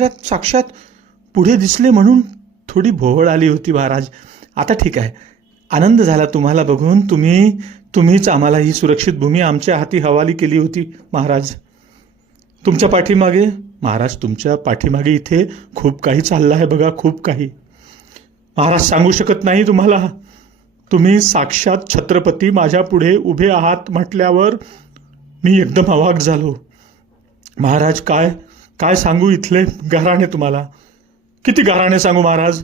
महाराष्ट्रात साक्षात पुढे दिसले म्हणून थोडी भोवळ आली होती महाराज. आता ठीक आहे, आनंद झाला तुम्हाला बघून. तुम्हीच आम्हाला ही सुरक्षित भूमी आमच्या हाती हवाली केली होती महाराज. तुमच्या पाठीमागे महाराज, तुमच्या पाठीमागे इथे खूप काही चाललं आहे बघा, खूप काही. महाराज सांगू शकत नाही तुम्हाला. तुम्ही साक्षात छत्रपती माझ्या पुढे उभे आहात म्हटल्यावर मी एकदम अवाक झालो महाराज. काय सांगू इथले गाराणे तुम्हाला, किती गाराणे सांगू महाराज.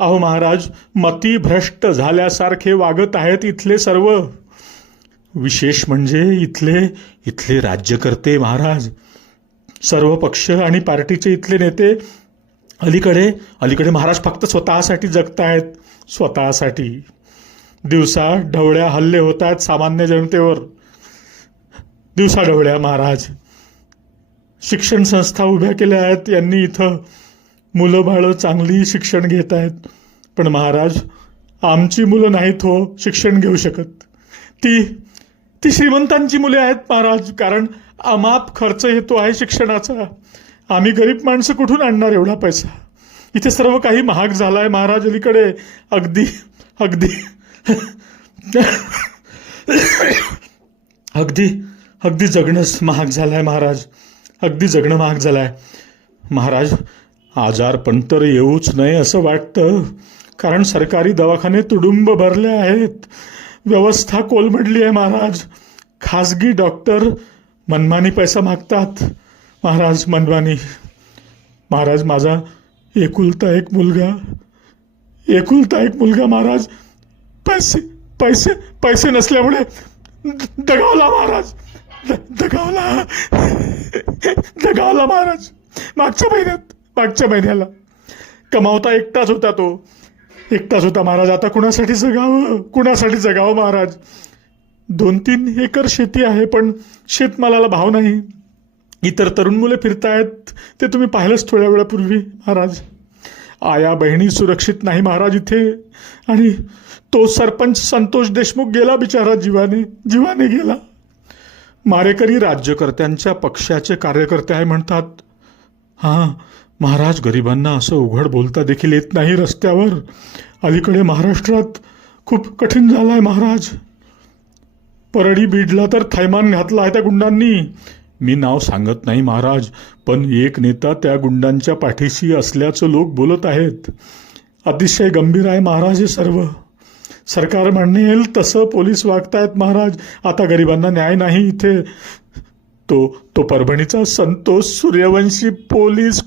अहो महाराज, मती भ्रष्ट झाल्यासारखे वागत आहेत इथले सर्व. विशेष म्हणजे इथले राज्यकर्ते महाराज, सर्व पक्ष आणि पार्टीचे इथले नेते अलीकडे महाराज फक्त स्वतःसाठी जगतायत, स्वतःसाठी. दिवसा ढवळ्या हल्ले होत आहेत सामान्य जनतेवर, दिवसा ढवळ्या महाराज. शिक्षण संस्था उभ्या केल्या आहेत यांनी, इथं मुलं बाळं चांगली शिक्षण घेत आहेत. पण महाराज, आमची मुलं नाहीत हो शिक्षण घेऊ शकत. ती श्रीमंतांची मुले आहेत महाराज, कारण अमाप खर्च येतो आहे शिक्षणाचा. आम्ही गरीब माणसं कुठून आणणार एवढा पैसा. इथे सर्व काही महाग झालं आहे महाराज अलीकडे. अगदी अगदी अगदी अगदी जगणंच महाग झालं आहे महाराज. अगदी जगणं महाग झालं आहे महाराज. आजारपण तर येऊच नये असं वाटतं, कारण सरकारी दवाखाने तुडुंब भरले आहेत. व्यवस्था कोलमडली आहे महाराज. खाजगी डॉक्टर मनमानी पैसा मागतात महाराज, मनमानी. महाराज, माझा एकुलता एक मुलगा महाराज पैसे नसल्यामुळे दगावला महाराज. दगावला महाराज. मागच्या महिन्याला कमावता एकटाच होता महाराज. आता कुणासाठी जगावं महाराज. 2-3 एकर शेती आहे, पण शेतमालाला भाव नाही. इतर तरुण मुले फिरतायत, ते तुम्ही पाहिलंच थोड्या वेळापूर्वी महाराज. आया बहिणी सुरक्षित नाही महाराज इथे. आणि तो सरपंच संतोष देशमुख गेला बिचारा, जीवाने गेला. मारेकरी राज्यकर्त्यांच्या पक्षाचे कार्यकर्ते आहे म्हणतात. हां महाराज, गरिबांना असं उघड बोलता देखील येत नाही रस्त्यावर. अलीकडे महाराष्ट्रात खूप कठीण झालं आहे महाराज. परळी बीडला तर थैमान घातला आहे त्या गुंडांनी. मी नाव सांगत नाही महाराज, पण एक नेता त्या गुंडांच्या पाठीशी असल्याचं लोक बोलत आहेत. अतिशय गंभीर आहे महाराज हे सर्व. सरकार म्हणेल तसं पोलीस वागतायत महाराज. आता गरिबांना न्याय नाही इथे. तो परभणीचा संतोष सूर्यवंशी पोलीस